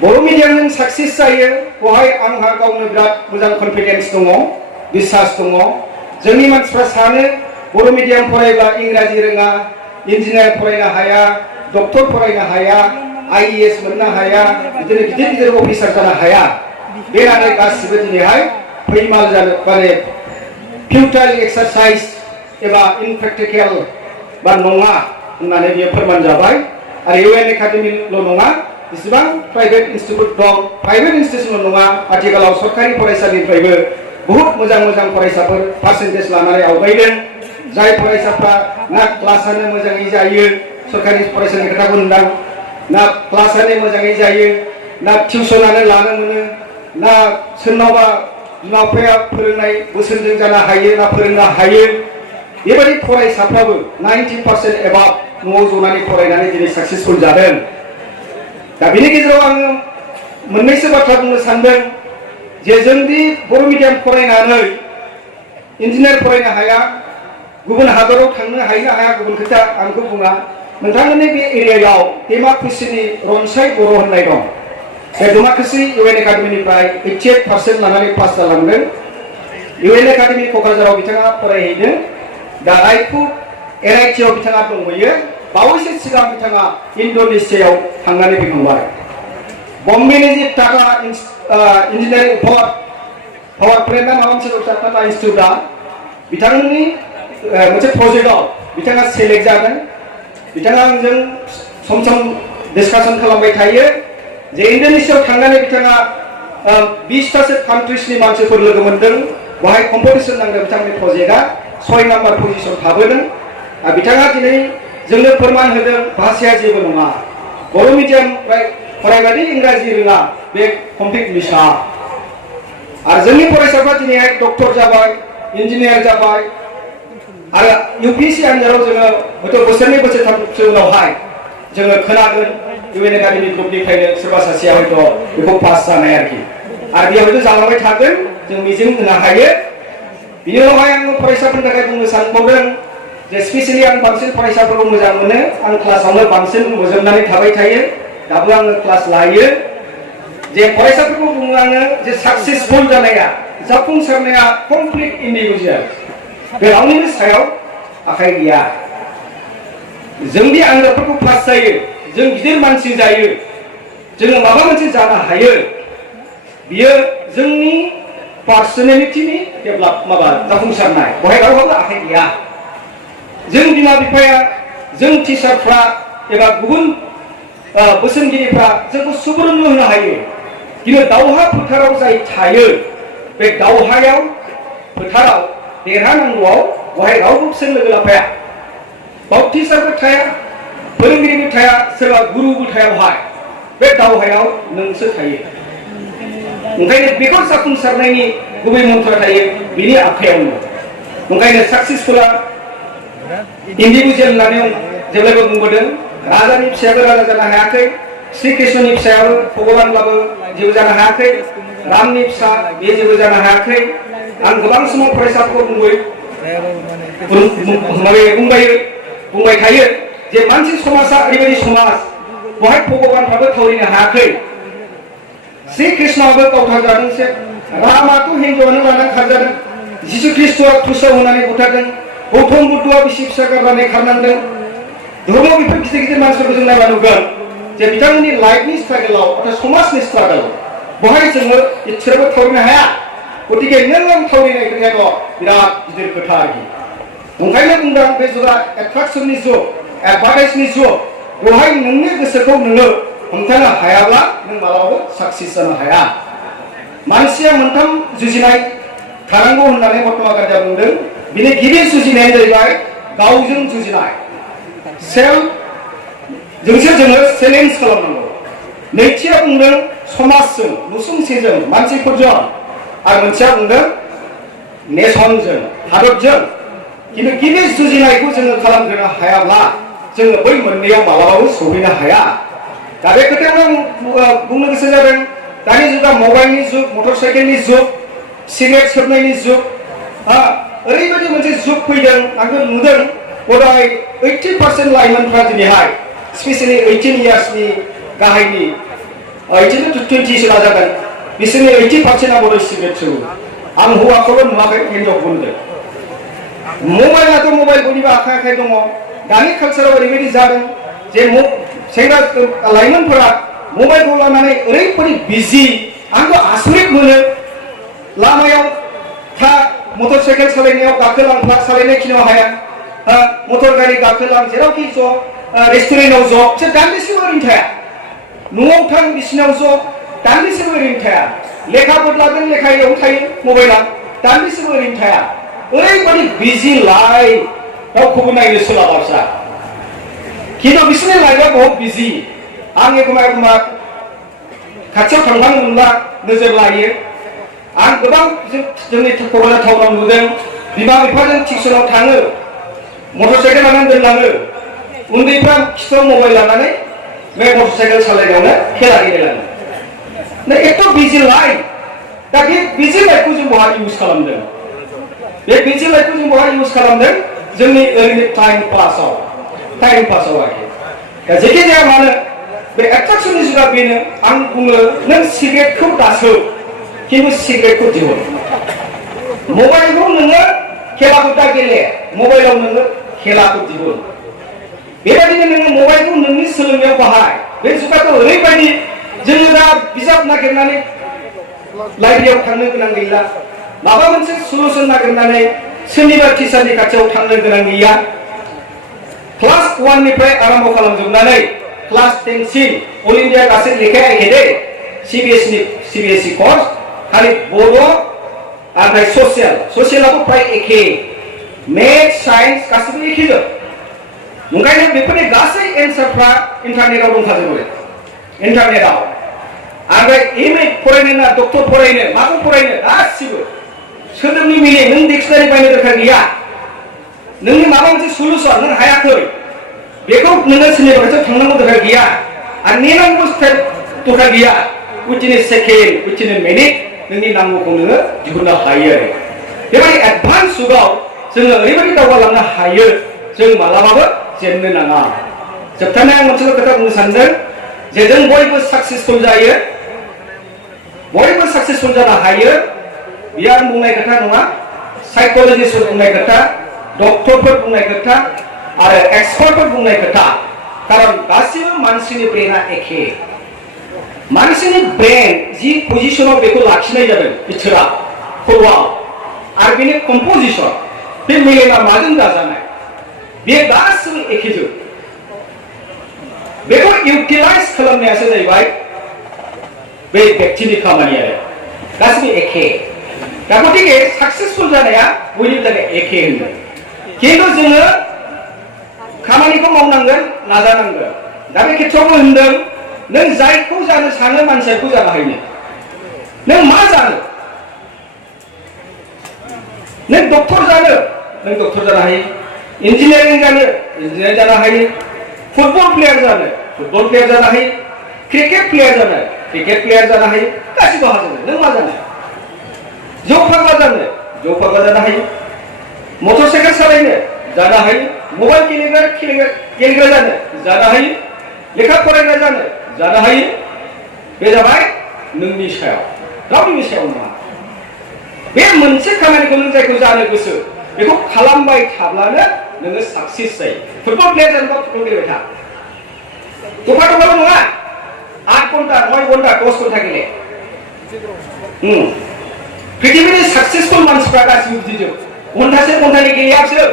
बर' मिडियामजों success जायो बेवहाय आंहा गावनो बिराद मोजां कनफिडेन्स दङ बिश्वास दङ जोंनि मानसिफ्रा सानो बर' मिडियाम फरायब्ला इंराजि रोङा इन्जिनियार फरायनो हाया डक्टर फरायनो हाया IAS मोननो हाया बिदिनो गिदिर गिदिर अफिसार जानो हाया बे नाथाय गासिबो दिनैहाय फैमाल जानो माने फिउटाइल एक्सारसाइज एबा इनप्रेक्टिकेल बा नङा होननानै बियो फोरमान जाबाय आरो UN एकाडेमिल' नङा जेसेबां प्राइभेट इनस्टिट्युट दं प्राइभेट इनस्टिट्युशनल' नङा आथिखालाव सरकारि फरायसालिनिफ्रायबो बहुत मोजां मोजां फरायसाफोर पार्सेन्टेज लानानै आवगायदों जाय फरायसाफ्रा ना क्लासानो मोजाङै जायो सरकारि फरायसालिनि खोथाखौ होनदां ना क्लासानो मोजाङै जायो ना टिउसनानो लानो मोनो ना सोरनावबा बिमा बिफाया फोरोंनाय बोसोनजों जानो हायो ना फोरोंनो हायो बेबायदि फरायसाफ्राबो 90% एबा न'आव जनानै फरायनानै दिनै साक्सेसफुल जादों दा बेनि गेजेराव आङो मोननैसो बाथ्रा बुंनो सानदों जे जोंदि बर' मिडियाम फरायनानै इन्जिनियार फरायनो हाया गुबुन हादराव थांनो हाया गुबुन खोथा आं बेखौ बुङा नोंथांमोननि बे एरियायाव डेम'क्रेसिनि रनसाय बर' होननाय दं बे डेम'क्रेसि UN एकाडेमिनिफ्राय 88% लानानै पास जालांदों UN एकाडेमि क'क्राझाराव बिथाङा फरायहैदों दा रायपुर NIT आव बिथाङा दंहैयो बावैसो सिगां बिथाङा इन्ड'नेसियायाव थांनानै फैखांबाय बम्बेनि जे टाटा इन्जिनियारिं पावार प्लेन्टआ माबा मोनसे टाटा इन्स्टिटिउटआ बिथांमोननि मोनसे प्रजेक्टआव बिथाङा सेलेक्ट जादों बिथाङा आंजों सम सम डिसकासन खालामबाय थायो जे इन्ड'नेसियायाव थांनानै बिथाङा 20तासो कान्ट्रिसनि मानसिफोर लोगो मोनदों बेवहाय कम्पिटिसन नांदों बिथांनि प्रजेक्टआ 6 नाम्बार पजिसन थाबोदों बिथाङा दिनै जोंनो फोरमान होदों भाषाया जेबो नङा बर' मिडियाम फरायबादि इंराजि रोङा बे कमप्लिट मिसा आरो जोंनि फरायसाफ्रा दिनैहाय डक्टर जाबाय इन्जिनियार जाबाय आरो UPSC आनजादाव जोङो हयथ' बोसोरनै बोसोरथामसो उनावहाय जोङो खोनागोन UN एकाडेमि ग्रुपनिफ्रायनो सोरबा सासेया हयथ' बेखौ पास जानाय आरोखि आरो बेयाव हयथ' जालांबाय थागोन जों मिजिं होनो हायो बिनि उनावहाय आङो फरायसाफोरनि थाखाय बुंनो सानबावदों जे स्पेसियेलि आं बांसिन फरायसाफोरखौ मोजां मोनो आं क्लासावनो बांसिन मोजोमनानै थाबाय थायो दाबो आङो क्लास लायो जे फरायसाफोरखौ बुङो आङो जे साक्सेसफुल जानाया जाफुंसारनाया कमप्लिट इन्डिभिजुवेल बे रावनिबो सायाव आखाइ गैया जोंदि आनजादफोरखौ पास जायो जों गिदिर मानसि जायो जोङो माबा मोनसे जानो हायो बियो जोंनि पार्सनेलिटिनि डेभेलप माबा जाफुंसारनाय बेवहाय रावहाबो आखाइ गैया जों बिमा बिफाया जों टिचारफ्रा एबा गुबुन बोसोनगिरिफ्रा जोंखौ सुबुरुन होनो हायो किन्तु दावहा फोथाराव जाय थायो बे दावहायाव फोथाराव देरहानांगौआव बेवहाय रावबो बिसोर लोगो लाफाया बाव टिचारबो थाया फोरोंगिरिबो थाया सोरबा गुरुबो थाया बेवहाय बे दावहायाव नोंसो थायो ओंखायनो बेखौ जाफुंसारनायनि गुबै मन्थ्रआ थायो बिनि आखायावनो ओंखायनो साक्सेसफुला इन्डिभिजुवेल होननानै जेब्लायबो बुंबोदों राजानि फिसायाबो राजा जानो हायाखै श्री कृष्णनि फिसायाबो भगबानब्लाबो जेबो जानो हायाखै रामनि फिसा बे जेबो जानो हायाखै आं गोबां समाव फरायसाफोरखौ बुंबाय थायो जे मानसि समाजा ओरैबायदि समाज बेवहाय भगबानफ्राबो थावरिनो हायाखै श्री कृष्णआबो गावथारजादोंसो रामाथ' हिन्जावानो लानानै खारजादों जिसु ख्रिस्ट'आ क्रुसाव होनानै बुथारदों गौतम बुद्धआ बिसि फिसा गारनानै खारनांदों धर्मआव बेफोर गिदिर गिदिर मानसिफोरखौ जों नायबा नुगोन जे बिथांमोननि लाइफनि स्ट्रागोलाव अर्थात समाजनि स्ट्रागोल बेवहाय जोङो इसोरबो थावरिनो हाया गतिके नों आं थावरिनाय खोथायाथ' बिराद गिदिर खोथा आरोखि ओंखायनो बुंदों बे जुगा एट्राक्सननि जुग एडभार्टाइजनि जुग बेवहाय नोंनि गोसोखौ नोङो हमथानो हायाब्ला नों मालाबाबो साक्सेस जानो हाया मानसिया मोनथाम जुजिनाय थानांगौ होननानै महात्मा गान्धीआ बुंदों बिनि गिबि जुजिनायानो जाहैबाय गावजों जुजिनाय सेल्फजोंसो जोङो चेलेन्ज खालामनांगौ नैथिया बुंदों समाजजों नसुंसेजों मानसिफोरजों आरो मोनसेया बुंदों नेसनजों हादरजों किन्तु गिबि जुजिनायखौ जोङो खालामग्रोनो हायाब्ला जोङो बै मोननैयाव मालाबाबो सौहैनो हाया दा बे खोथायावनो आं बुंनो गोसो जादों दानि जुगा मबाइलनि जुग मटर साइकेलनि जुग सिगारेट सोबनायनि जुग ओरैबायदि मोनसे जुग फैदों आंखौ नुदों गदाय 80% लाइमोनफ्रा दिनैहाय स्पेसियेलि 18 इयार्सनि गाहायनि 18 to 20 सो लाजागोन बिसोरनि 80%आ बर' सिगारेट सोबो आं हौवाखौल' नुवाखै हिनजावखौबो नुदों मबाइलाथ' मबाइल बयनिबो आखाइ आखाइ दङ दानि कालचाराव ओरैबायदि जादों जे सेंग्रा लाइमोनफोरा मबाइलखौ लानानै ओरैबायदि बिजि आंथ' आसरित मोनो लामायाव था मटर साइकेल सालायनायाव गाखोलांफ्ला सालायनाय खिनियाव हाया मटर गारि गाखोलां जेरावखि ज' रेस्टुरेन्टआव ज' बिसोर दान्दिसेबो ओरैनो थाया न'आव थां बिसिनाव ज' दान्दिसेबो ओरैनो थाया लेखा बोदलागोन लेखायाव थायो मबाइला दान्दिसेबो ओरैनो थाया ओरैबायदि बिजि लाइफ रावखौबो नायनो सोलाबा बिस्रा खिन्थु बिसोरनि लाइफआ बहुत बिजि आं एखम्बा एखम्बा खाथियाव थांफानो मोनब्ला नोजोर लायो आं गोबां जोंनि क'क्राझार टाउनाव नुदों बिमा बिफाजों टिउसनाव थाङो मटर साइकेल लानानै दोनलाङो उन्दैफ्रा खिथाव मबाइल लानानै बे मटर साइकेल सालायनायावनो खेला गेलेलाङो एथ' बिजि लाइफ दा बे बिजि लाइफखौ जों बहा इउज खालामदों बे बिजि लाइफखौ जों बहा इउज खालामदों जोंनि ओरैनो टाइम पासाव आरोखि दा जेखि जाया मानो बे एट्राक्सननि जुगा बेनो आं बुङो नों सिगारेटखौ दासो खिन्थु सिगारेटखौ दिहुन मबाइलखौ नोङो खेलाखौ दा गेले मबाइलाव नोङो खेलाखौ दिहुन बेबायदिनो नोङो मबाइलखौ नोंनि सोलोंनायाव बाहाय बे जुगाथ' ओरैबायदि जोङो दा बिजाब नागिरनानै लाइब्रेरियाव थांनो गोनां गैला माबा मोनसे सलुसन नागिरनानै सोरनिबा टिचारनि खाथियाव थांनो गोनां गैया क्लास 1 निफ्राय आरम्भ खालामजोबनानै क्लास 10 सिम अल इन्डिया गासै लेखाया एखे दे सिबिएसइ कर्स खालि बर' ओमफ्राय ससियेलाबो फ्राय एखे मेथ्स साइन्स गासैबो एखेजोब ओंखायनो बेफोरनि गासै एन्सारफ्रा इन्टारनेटआव दंखाजोबो इन्टारनेटआव ओमफ्राय एमए फरायनो ना डक्टर फरायनो माखौ फरायनो गासिबो सोदोबनि मिनिं नों डिक्सनारि बायनो दरखार गैया नोंनि माबा मोनसे सलुसन नों हायाखै बेखौ नोङो सोरनिबा खाथियाव थांनांगौ दरखार गैया आरो नेनांगौ दरखार गैया उइथिन ए सेकेन्ड उइथिन ए मिनिट नोंनि नांगौखौ नोङो दिहुननो हायो आरो बेबायदि एडभान्स जुगाव जोङो ओरैबायदि दावगालांनो हायो जों मालाबाबो जेननो नाङा जोबथारनाय आं मोनसेल' खोथा बुंनो सानदों जे जों बयबो साक्सेसफुल जायो बयबो साक्सेसफुल जानो हायो बियो आं बुंनाय खोथा नङा साइक'लजिस्टफोर बुंनाय खोथा डक्टरफोर बुंनाय खोथा आरो एक्सपार्टफोर बुंनाय खोथा खारन गासिबो मानसिनि ब्रेना एखे मानसिनि ब्रेन जि पजिशनाव बेखौ लाखिनाय जादों इसोरा खर'आव आरो बेनि कम्प'जिसन बे मेलेमा माजों दाजानाय बे गासिबो एखेजोब बेखौ इउटिलाइज खालामनायासो जाहैबाय बे व्यक्तिनि खामानि आरो गासिबो एखे दा गतिके साक्सेसफुल जानाया बयनिबो थाखाय एखे होनो खिन्थु जोङो खामानिखौ मावनांगोन नाजानांगोन दा बे खेत्रआवबो होनदों नों जायखौ जानो सानो मानसिया बेखौ जानो हायो नों मा जानो नों डक्टर जानो नों डक्टर जानो हायो इन्जिनियारिं जानो इन्जिनियार जानो हायो फुटबल प्लेयार जानो फुटबल प्लेयार जानो हायो क्रिकेट प्लेयार जानो क्रिकेट प्लेयार जानो हायो गासिबो हाजोबो नों मा जानो जौ फाग्ला जानो हायो मटर साइकेल सालायनो जानो हायो मबाइल गेलेग्रा जानो हायो लेखा फरायग्रा जानो हायो बे जाबाय नोंनि सायाव रावनिबो सायाव नङा बे मोनसे खामानिखौ नों जायखौ जानो गोसो बेखौ खालामबाय थाब्लानो नोङो साक्सेस जायो फुटबल प्लेयार जानोबा फुटबल गेलेबाय था दफा दफाल' नङा 8 घन्टा 9 घन्टा 10 घन्टा गेले पृथिबीनि साक्सेसफुल मानसिफ्रा गासिबो बिदिजोब घन्टासे घन्टानि गेलेया बिसोर